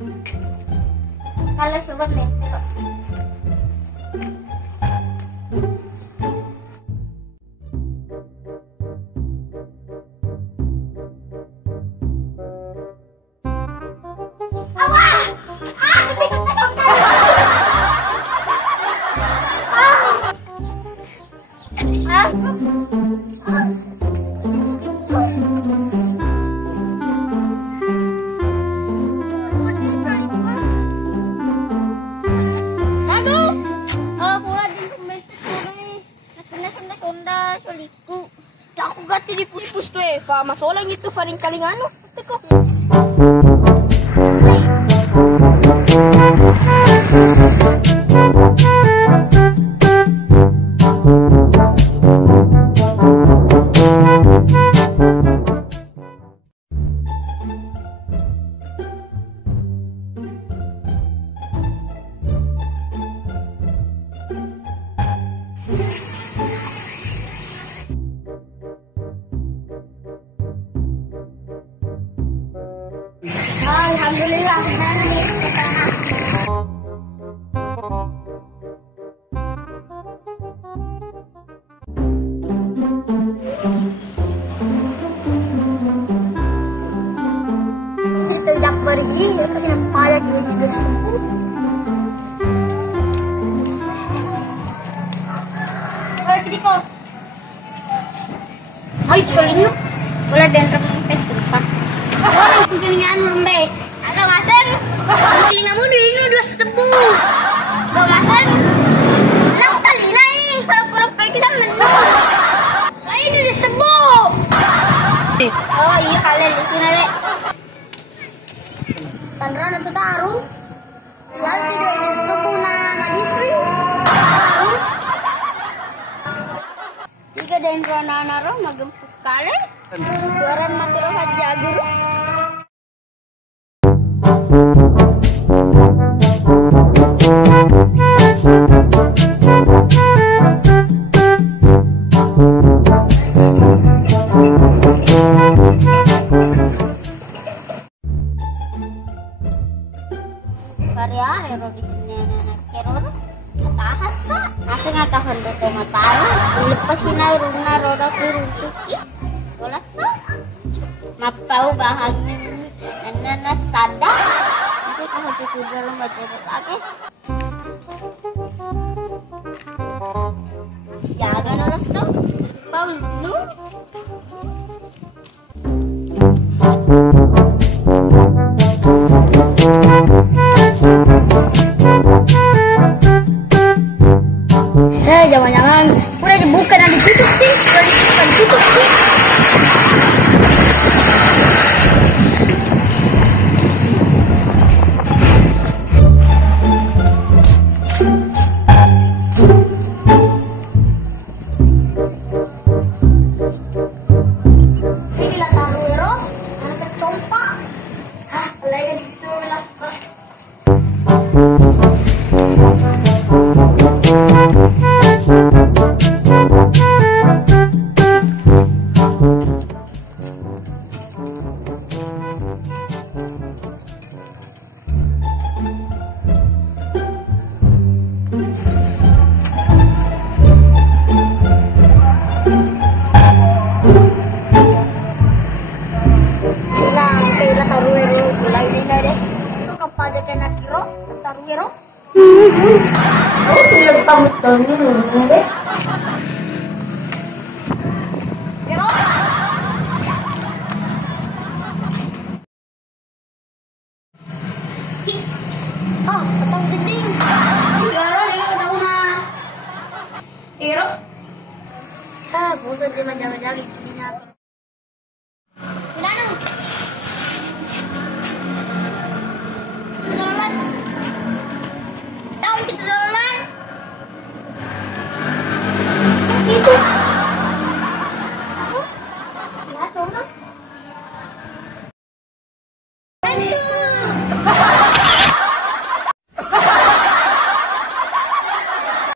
Kalau sobat nih, tengok. Aku ganti di pus-pus tuh Eva, masalah gitu faring kalingano. Teko. Alhamdulillah. Kita dak pergi, kasi napayag ni Diyos. Oy, Kiko. Ay, solino. Wala din ka ng pesto pa. Orang penggilingan membe. Agak masen. Penggilingan mu dulu dua sebu. Agak masen. Nak tali naik. Kalau pergi sama nu. Ayo dua sebu. Oh iya kalian di sini dek. Tanran itu taruh. Lalu tidak ada sebu na ngadisri. Taruh. Jika dendron naro magempuk kalian. Luaran mati roh haji guru. Hari-hari roh di anak keror. Tahasa. Asing atahon do tomatalo. Lepasin ay runa roda kuruntuki. Wala sa. Mapau bahagi nana sada. Itu kahit tutudra lang matibot ake. Jaga na rasto. Paul lu. Jangan-jangan udah dibuka dan ditutup sih. Udah dibuka dan ditutup sih. Oh, sudah pamit dulu deh. Oh, potong seding. Garo dia tahu na. Hero. Ah, bosan dia menjaga-jaga ini aku.